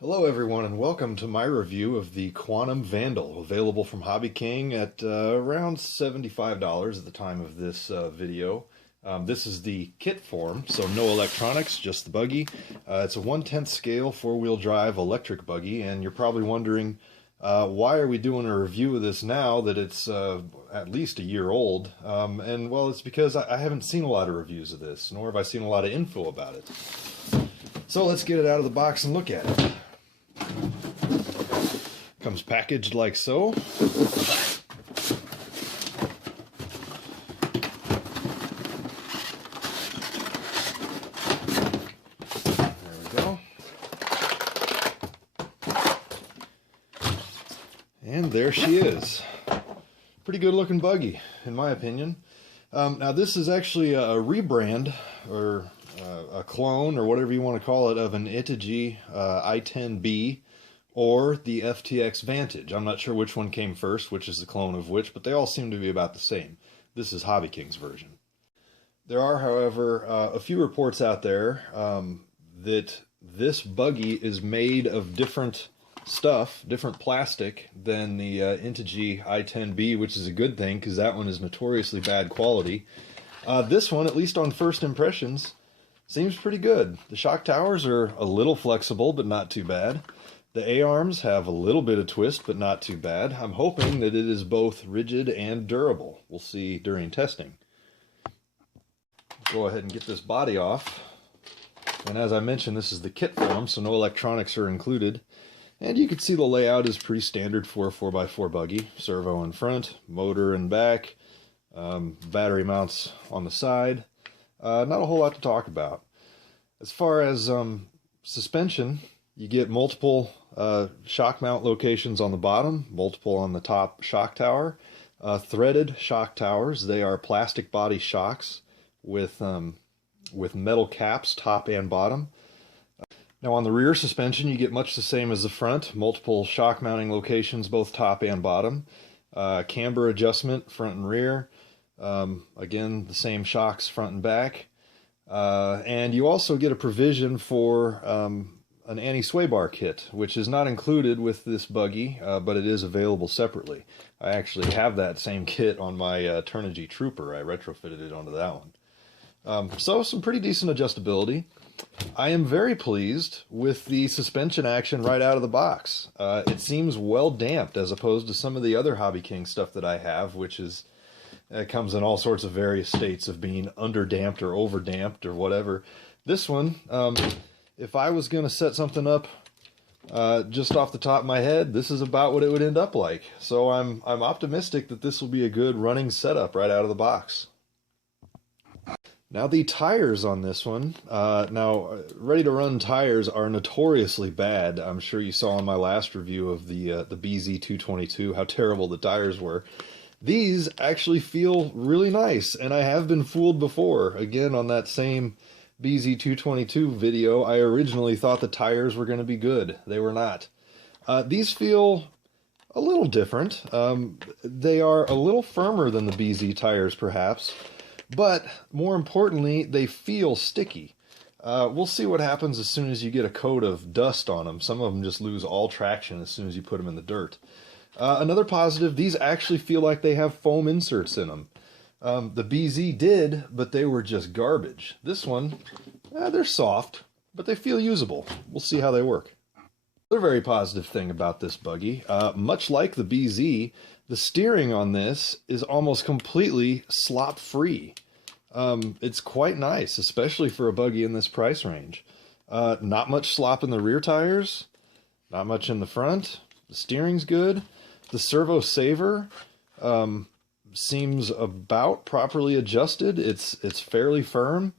Hello everyone and welcome to my review of the Quantum Vandal, available from Hobby King at around $75 at the time of this video. This is the kit form, so no electronics, just the buggy. It's a 1/10 scale 4-wheel drive electric buggy, and you're probably wondering why are we doing a review of this now that it's at least a year old? And well, it's because I haven't seen a lot of reviews of this, nor have I seen a lot of info about it. So let's get it out of the box and look at it. Comes packaged like so. There we go. And there she is. Pretty good looking buggy, in my opinion. Now this is actually a rebrand, or a clone, or whatever you want to call it, of an Itagy i10B. Or the FTX Vantage. I'm not sure which one came first, which is the clone of which, but they all seem to be about the same. This is Hobby King's version. There are, however, a few reports out there that this buggy is made of different stuff, different plastic, than the Itagy i10B, which is a good thing, because that one is notoriously bad quality. This one, at least on first impressions, seems pretty good. The shock towers are a little flexible, but not too bad. The A-arms have a little bit of twist, but not too bad. I'm hoping that it is both rigid and durable. We'll see during testing. Go ahead and get this body off. And as I mentioned, this is the kit form, so no electronics are included. And you can see the layout is pretty standard for a 4x4 buggy. Servo in front, motor in back, battery mounts on the side. Not a whole lot to talk about. As far as suspension, you get multiple shock mount locations on the bottom, multiple on the top shock tower, threaded shock towers. They are plastic body shocks with metal caps, top and bottom. Now on the rear suspension, you get much the same as the front, multiple shock mounting locations, both top and bottom. Camber adjustment, front and rear. Again, the same shocks, front and back. And you also get a provision for an anti-sway bar kit, which is not included with this buggy, but it is available separately. I actually have that same kit on my Turnigy Trooper. I retrofitted it onto that one. So some pretty decent adjustability. I am very pleased with the suspension action right out of the box. It seems well damped as opposed to some of the other Hobby King stuff that I have, which is comes in all sorts of various states of being under damped or over damped or whatever. This one, if I was going to set something up just off the top of my head, this is about what it would end up like. So I'm optimistic that this will be a good running setup right out of the box. Now the tires on this one, ready to run tires are notoriously bad. I'm sure you saw in my last review of the BZ222 how terrible the tires were. These actually feel really nice, and I have been fooled before. Again, on that same BZ222 video, I originally thought the tires were going to be good. They were not. These feel a little different. They are a little firmer than the BZ tires, perhaps, but more importantly, they feel sticky. We'll see what happens as soon as you get a coat of dust on them. Some of them just lose all traction as soon as you put them in the dirt. Another positive, these actually feel like they have foam inserts in them. The BZ did, but they were just garbage. This one, they're soft, but they feel usable. We'll see how they work. Another very positive thing about this buggy, much like the BZ, the steering on this is almost completely slop-free. It's quite nice, especially for a buggy in this price range. Not much slop in the rear tires, not much in the front. The steering's good. The servo saver, seems about properly adjusted. It's fairly firm.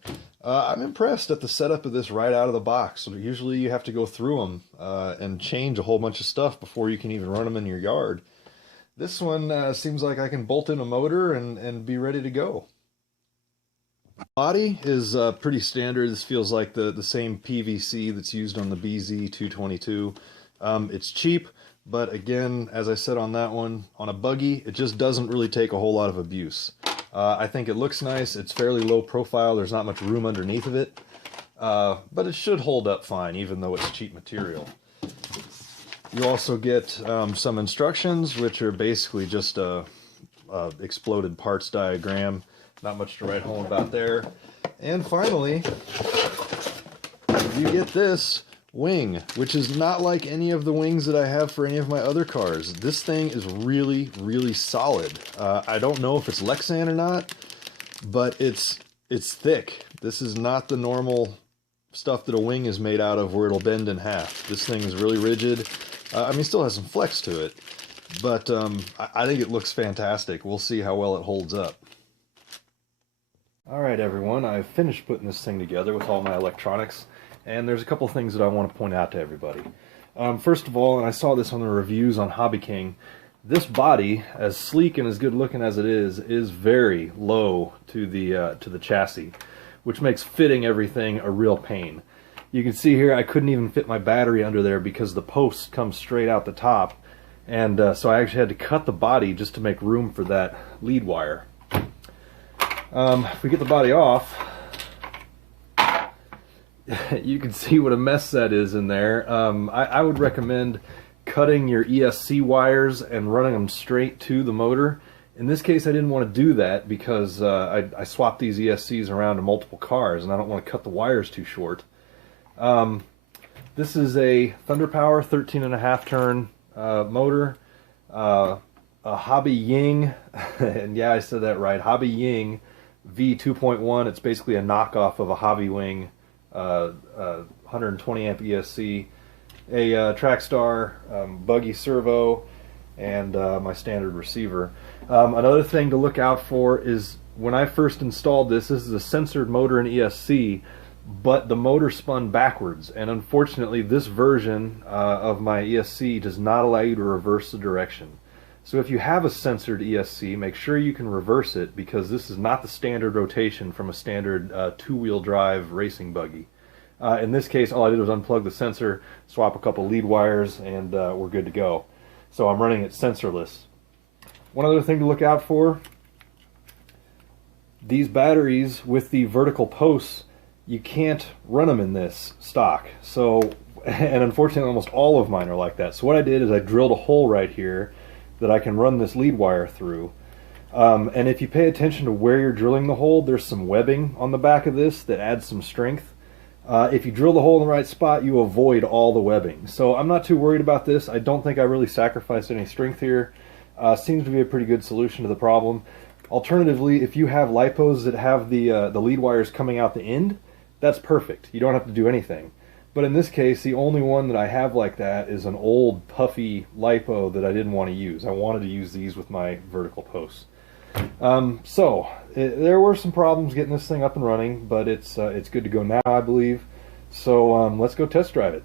I'm impressed at the setup of this right out of the box. So usually you have to go through them and change a whole bunch of stuff before you can even run them in your yard. This one seems like I can bolt in a motor and be ready to go. Body is pretty standard. This feels like the same PVC that's used on the BZ222. It's cheap. But again, as I said on that one, on a buggy, it just doesn't really take a whole lot of abuse. I think it looks nice. It's fairly low profile. There's not much room underneath of it. But it should hold up fine, even though it's cheap material. You also get some instructions, which are basically just a exploded parts diagram. Not much to write home about there. And finally, you get this wing, which is not like any of the wings that I have for any of my other cars. This thing is really, really solid. I don't know if it's Lexan or not, but it's thick. This is not the normal stuff that a wing is made out of where it'll bend in half. This thing is really rigid. I mean, it still has some flex to it, but I think it looks fantastic. We'll see how well it holds up. Alright everyone, I've finished putting this thing together with all my electronics, and there's a couple things that I want to point out to everybody. First of all, and I saw this on the reviews on Hobby King, this body, as sleek and as good looking as it is very low to the chassis, which makes fitting everything a real pain. You can see here I couldn't even fit my battery under there because the posts come straight out the top, and so I actually had to cut the body just to make room for that lead wire. If we get the body off, you can see what a mess that is in there. I would recommend cutting your ESC wires and running them straight to the motor. In this case, I didn't want to do that because I swapped these ESCs around to multiple cars, and I don't want to cut the wires too short. This is a Thunder Power 13.5 turn motor, a Hobby Ying, and yeah, I said that right, Hobby Ying V2.1. It's basically a knockoff of a Hobby Wing 120 amp ESC, a Trackstar buggy servo, and my standard receiver. Another thing to look out for is when I first installed this is a censored motor in ESC, but the motor spun backwards, and unfortunately this version of my ESC does not allow you to reverse the direction. So if you have a censored ESC, make sure you can reverse it, because this is not the standard rotation from a standard two-wheel drive racing buggy. In this case, all I did was unplug the sensor, swap a couple lead wires, and we're good to go. So I'm running it sensorless. One other thing to look out for, these batteries with the vertical posts, you can't run them in this stock. So, and unfortunately almost all of mine are like that. So what I did is I drilled a hole right here that I can run this lead wire through. And if you pay attention to where you're drilling the hole, there's some webbing on the back of this that adds some strength. If you drill the hole in the right spot, you avoid all the webbing. So I'm not too worried about this. I don't think I really sacrificed any strength here. Seems to be a pretty good solution to the problem. Alternatively, if you have lipos that have the lead wires coming out the end, that's perfect. You don't have to do anything. But in this case, the only one that I have like that is an old puffy lipo that I didn't want to use. I wanted to use these with my vertical posts. There were some problems getting this thing up and running, but it's good to go now, I believe. So let's go test drive it.